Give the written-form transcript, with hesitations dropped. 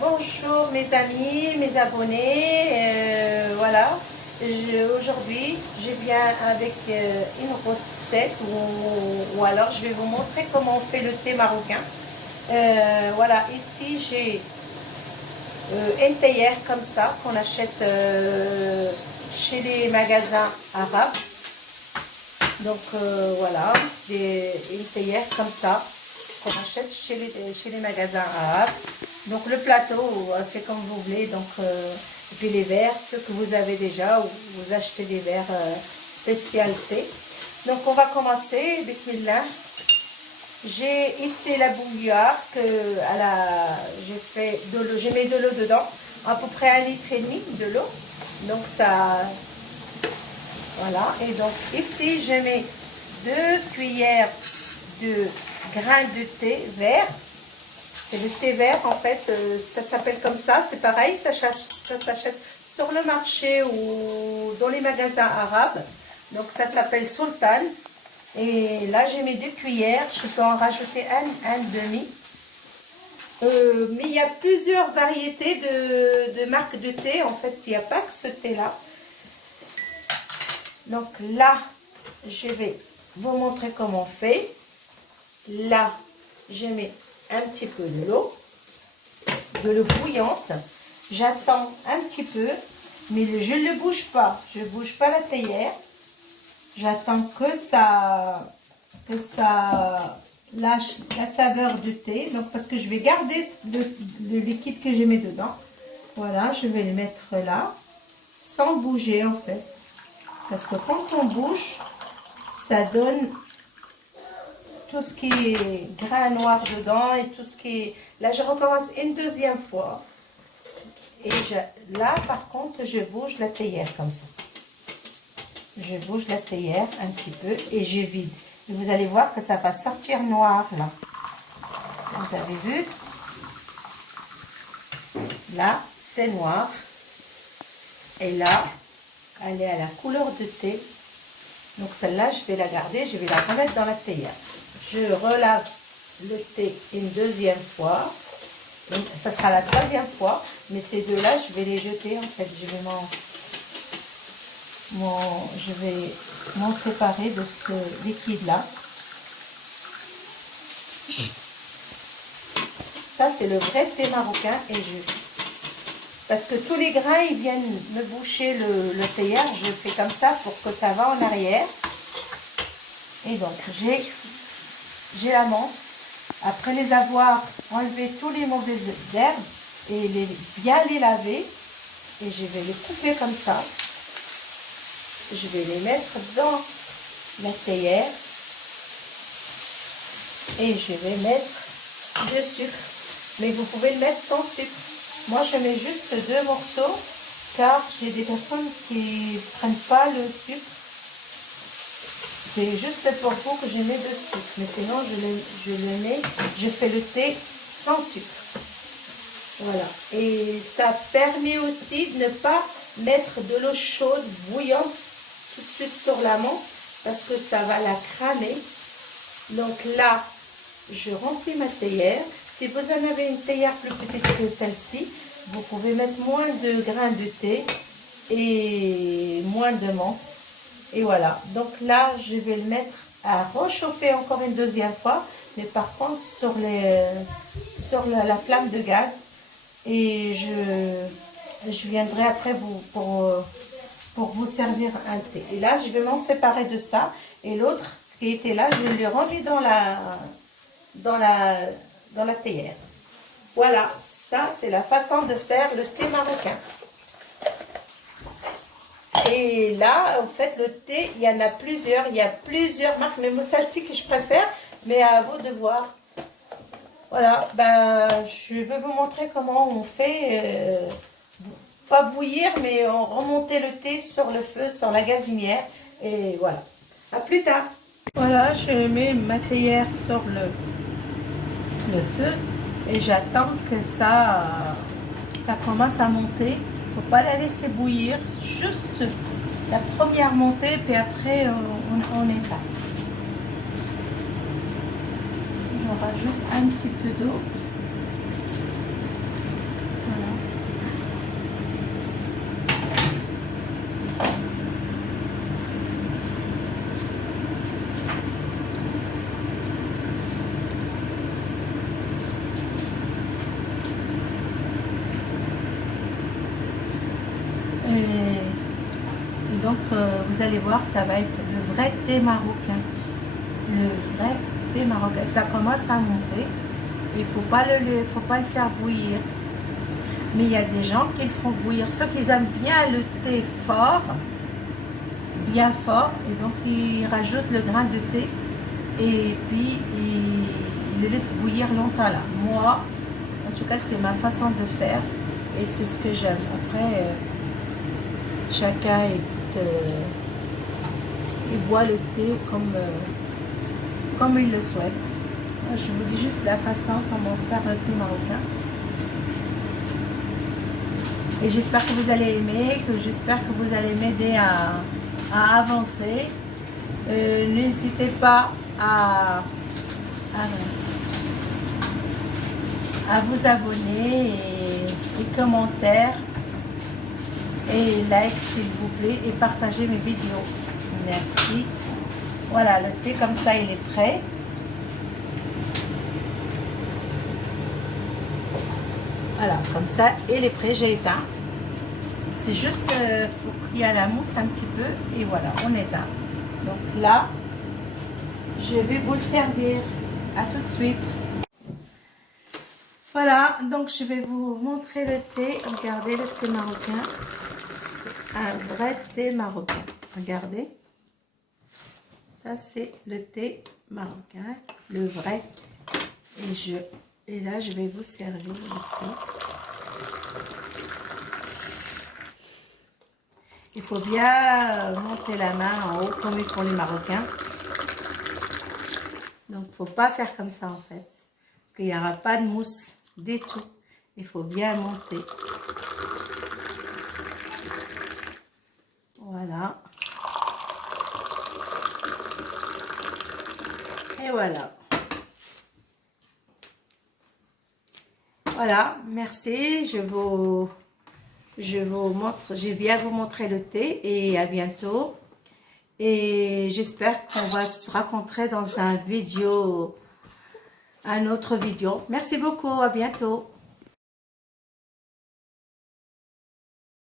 Bonjour mes amis, mes abonnés, voilà, aujourd'hui je viens avec une recette ou alors je vais vous montrer comment on fait le thé marocain. Voilà, ici j'ai une théière comme ça qu'on achète chez les magasins arabes. Donc voilà, une théière comme ça qu'on achète chez les magasins arabes. Donc le plateau, c'est comme vous voulez. Donc, et puis les verres, ceux que vous avez déjà, ou vous achetez des verres spécialité. Donc on va commencer, bismillah. J'ai ici la bouilloire que j'ai mis de l'eau dedans, à peu près 1,5 litre de l'eau. Donc ça, voilà. Et donc ici je mets 2 cuillères de grains de thé vert. C'est le thé vert en fait, ça s'appelle comme ça, c'est pareil, ça s'achète sur le marché ou dans les magasins arabes. Donc ça s'appelle Sultan. Et là j'ai mis 2 cuillères, je peux en rajouter un demi. Mais il y a plusieurs variétés de marques de thé, en fait il n'y a pas que ce thé là. Donc là, je vais vous montrer comment on fait. Là, je mets un petit peu de l'eau bouillante. J'attends un petit peu, mais je ne bouge pas. Je ne bouge pas la théière. J'attends que ça lâche la saveur du thé. Donc, parce que je vais garder le liquide que j'ai mis dedans. Voilà, je vais le mettre là, sans bouger en fait. Parce que quand on bouge, ça donne tout ce qui est grain noir dedans et tout ce qui est... Là, je recommence une deuxième fois. Et là, par contre, je bouge la théière comme ça. Je bouge la théière un petit peu et je vide. Et vous allez voir que ça va sortir noir, là. Vous avez vu? Là, c'est noir. Et là, elle est à la couleur de thé. Donc, celle-là, je vais la garder. Je vais la remettre dans la théière. Je relave le thé une deuxième fois. Donc, ça sera la troisième fois. Mais ces deux-là, je vais les jeter. En fait, je vais m'en séparer de ce liquide-là. Ça, c'est le vrai thé marocain. Et parce que tous les grains, ils viennent me boucher le théière. Je fais comme ça pour que ça va en arrière. Et donc, j'ai la menthe. Après les avoir enlevé tous les mauvaises herbes et bien les laver, et je vais les couper comme ça. Je vais les mettre dans la théière et je vais mettre du sucre. Mais vous pouvez le mettre sans sucre. Moi, je mets juste 2 morceaux car j'ai des personnes qui ne prennent pas le sucre. C'est juste pour vous que je mets de sucre, mais sinon je fais le thé sans sucre. Voilà. Et ça permet aussi de ne pas mettre de l'eau chaude bouillante tout de suite sur la menthe parce que ça va la cramer. Donc là, je remplis ma théière. Si vous en avez une théière plus petite que celle-ci, vous pouvez mettre moins de grains de thé et moins de menthe. Et voilà, donc là, je vais le mettre à rechauffer encore une deuxième fois, mais par contre sur la flamme de gaz. Et je viendrai après pour vous servir un thé. Et là, je vais m'en séparer de ça. Et l'autre qui était là, je l'ai remis dans la théière. Voilà, ça c'est la façon de faire le thé marocain. Et là, en fait, le thé, il y en a plusieurs. Il y a plusieurs marques, mais celle-ci que je préfère. Mais à vous de voir. Voilà, ben, je vais vous montrer comment on fait. Pas bouillir, mais on remonter le thé sur le feu, sur la gazinière. Et voilà. À plus tard. Voilà, je mets ma théière sur le feu. Et j'attends que ça commence à monter. Il ne faut pas la laisser bouillir, juste la première montée, puis après on éteint. Je rajoute un petit peu d'eau. Voilà. Et donc, vous allez voir, ça va être le vrai thé marocain. Le vrai thé marocain. Ça commence à monter. Il ne faut pas le faire bouillir. Mais il y a des gens qui le font bouillir. Ceux qui aiment bien le thé fort, bien fort, et donc ils rajoutent le grain de thé et puis ils le laissent bouillir longtemps là. Moi, en tout cas, c'est ma façon de faire et c'est ce que j'aime. Après, chacun il boit le thé comme il le souhaite. Je vous dis juste la façon comment faire le thé marocain. Et j'espère que vous allez aimer, j'espère que vous allez m'aider à avancer. N'hésitez pas à vous abonner et commentaires et like s'il vous plaît et partagez mes vidéos. Merci. Voilà, le thé comme ça il est prêt. Voilà, comme ça il est prêt, j'ai éteint. C'est juste pour qu'il y ait la mousse un petit peu et voilà, on éteint. Donc là, je vais vous servir. À tout de suite. Voilà, donc je vais vous montrer le thé. Regardez le thé marocain. C'est un vrai thé marocain. Regardez. Ça, c'est le thé marocain, le vrai. Et là, je vais vous servir le thé. Il faut bien monter la main en haut, comme ils font les Marocains. Donc, il ne faut pas faire comme ça, en fait. Parce qu'il n'y aura pas de mousse du tout. Il faut bien monter. Voilà. Et voilà. Voilà, merci. Je vous montre, j'ai bien vous montrer le thé et à bientôt. Et j'espère qu'on va se rencontrer dans un autre vidéo. Merci beaucoup, à bientôt.